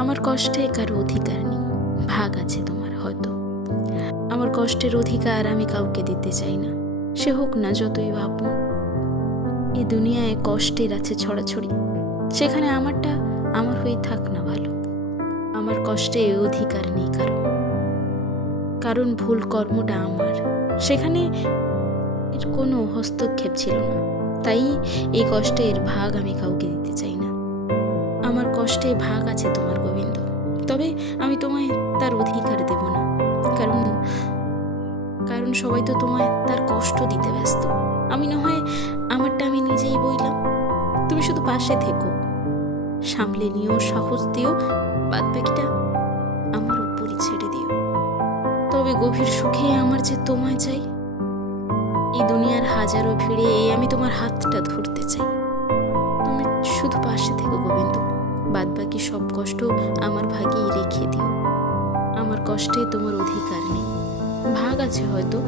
আমার কষ্টে কারো অধিকার নেই, ভাগ আছে তোমার হয়তো। আমার কষ্টের অধিকার আমি কাউকে দিতে চাই না, সে হোক না যতই ভাবুন। এই দুনিয়ায় কষ্টের আছে ছড়াছড়ি, সেখানে আমারটা আমার হয়ে থাক না ভালো। আমার কষ্টে অধিকার নেই কারণ ভুল কর্মটা আমার, সেখানে এর কোনো হস্তক্ষেপ ছিল না। তাই এই কষ্টের ভাগ আমি কাউকে দিতে চাই না। আমার কষ্টে ভাগ আছে তোমার গোবিন্দ, তবে আমি তোমায় তার অধিকার দেব না, কারণ সবাই তো তোমায় তার কষ্ট দিতে ব্যস্ত। আমি না হয় আমারটা আমি নিজেই বইলাম, তুমি শুধু পাশে থেকো, সামলে নিও, সাহস দিও, বাদ বাকিটা আমার উপরই ছেড়ে দিও। তবে গভীর সুখে আমার যে তোমায় চাই, এই দুনিয়ার হাজারো ভিড়ে আমি তোমার হাতটা ধরতে চাই। তুমি শুধু পাশে থেকো গোবিন্দ, বাদ বাকি সব কষ্ট আমার ভাগেই রেখে দিও। আমার কষ্টে তোমার অধিকার নেই, ভাগ আছে হয়তো,